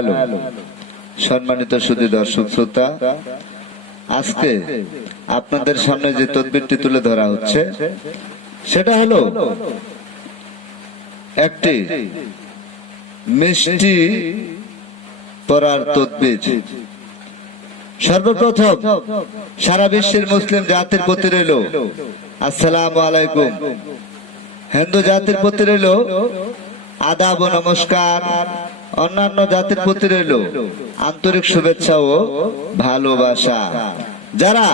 Hello সম্মানিত সুধী দর্শক শ্রোতা, আজকে আপনাদের সামনে যে তদবিরটি তুলে ধরা হচ্ছে সেটা হলো একটি মিষ্টি পড়ার তদবির। সর্বপ্রথম সারা বিশ্বের মুসলিম জাতির প্রতি রইল আসসালামু আলাইকুম, হিন্দু জাতির প্রতি রইল আদাব ও নমস্কার, অন্যান্য জাতির প্রতি রইল আন্তরিক শুভেচ্ছা ও ভালোবাসা। যারা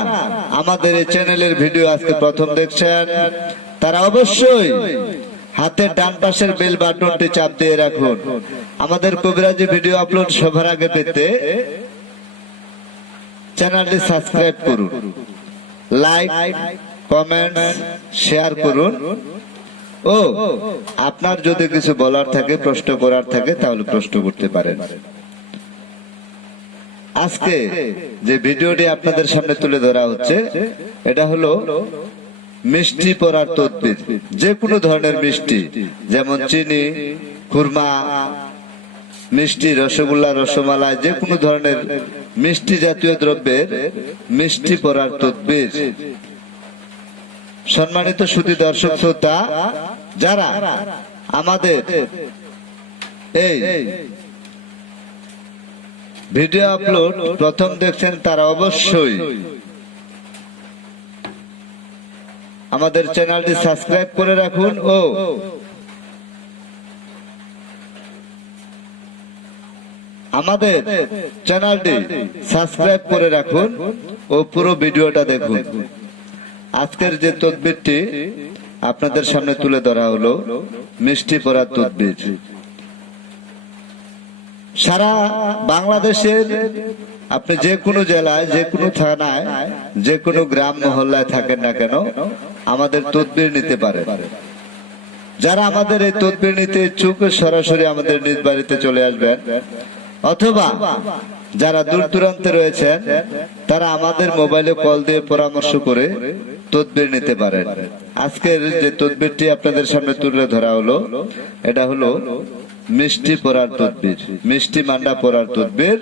আমাদের এই চ্যানেলের ভিডিও আজকে প্রথম দেখছেন তারা অবশ্যই হাতের ডান পাশের বেল বাটনটি চাপ দিয়ে রাখুন। আমাদের কবিরাজি ভিডিও আপলোড সবার আগে পেতে চ্যানেলটি সাবস্ক্রাইব করুন, লাইক কমেন্ট শেয়ার করুন ও আপনার যদি কিছু বলার থাকে, প্রশ্ন করার থাকে তাহলে প্রশ্ন করতে পারেন। আজকে যে ভিডিওটি আপনাদের সামনে তুলে ধরা হচ্ছে এটা হলো মিষ্টি পড়ার তদবির। যে কোনো ধরনের মিষ্টি, যেমন চিনি, খুরমা মিষ্টি, রসগোল্লা, রসমালাই, যে কোনো ধরনের মিষ্টি জাতীয় দ্রব্যের মিষ্টি পড়ার তদবির। সম্মানিত সুধী দর্শক শ্রোতা, যারা আমাদের এই ভিডিও আপলোড প্রথম দেখছেন তারা অবশ্যই আমাদের চ্যানেলটি সাবস্ক্রাইব করে রাখুন ও আমাদের চ্যানেলটি সাবস্ক্রাইব করে রাখুন ও পুরো ভিডিওটা দেখুন। আজকের যে তদবিরটি আপনাদের সামনে তুলে ধরা হলো মিষ্টি পড়ার তদবির। সারা বাংলাদেশের আপনি যে কোনো জেলায়, যে কোনো থানায়, যে কোনো গ্রাম মহল্লায় থাকেন না কেন আমাদের তদবির নিতে পারেন। যারা আমাদের এই তদবির নিতে ইচ্ছুক সরাসরি আমাদের নিজ বাড়িতে চলে আসবেন, অথবা যারা দূর দূরান্তে রয়েছেন তারা আমাদের মোবাইলে কল দিয়ে পরামর্শ করে তদবির নিতে পারেন। আজকের যে তদবিরটি আপনাদের সামনে তুলে ধরা হলো এটা হলো মিষ্টি পড়ার তদবির, মিষ্টি মান্ডা পড়ার তদবির।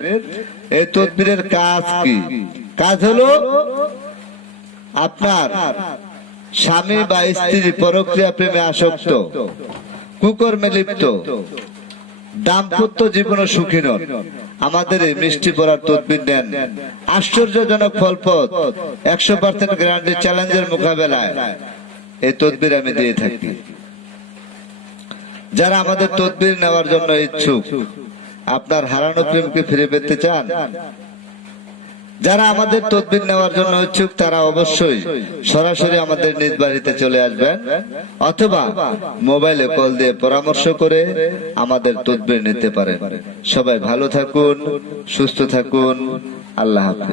এই তদবিরের কাজ কি? কাজ হলো আপনার স্বামী বা স্ত্রী পরক্রিয়া প্রেমে আসক্ত, কুকর্মে লিপ্ত, দাম্পত্য জীবন সুখী নন, আমাদের এই মিষ্টি পড়ার তদবির নেন। আশ্চর্যজনক ফলপ্রদ 100% গ্যারান্টি চ্যালেঞ্জের মোকাবেলায় এই তদবির আমি দিয়ে থাকি। যারা আমাদের তদবির নেওয়ার জন্য ইচ্ছুক, আপনার হারানো প্রেমকে ফিরে পেতে চান, যারা আমাদের তদবির নেওয়ার জন্য ইচ্ছুক তারা অবশ্যই সরাসরি আমাদের নিজ বাড়িতে চলে আসবেন, অথবা মোবাইলে কল দিয়ে পরামর্শ করে আমাদের তদবির নিতে পারেন। সবাই ভালো থাকুন, সুস্থ থাকুন, আল্লাহ হাফেজ।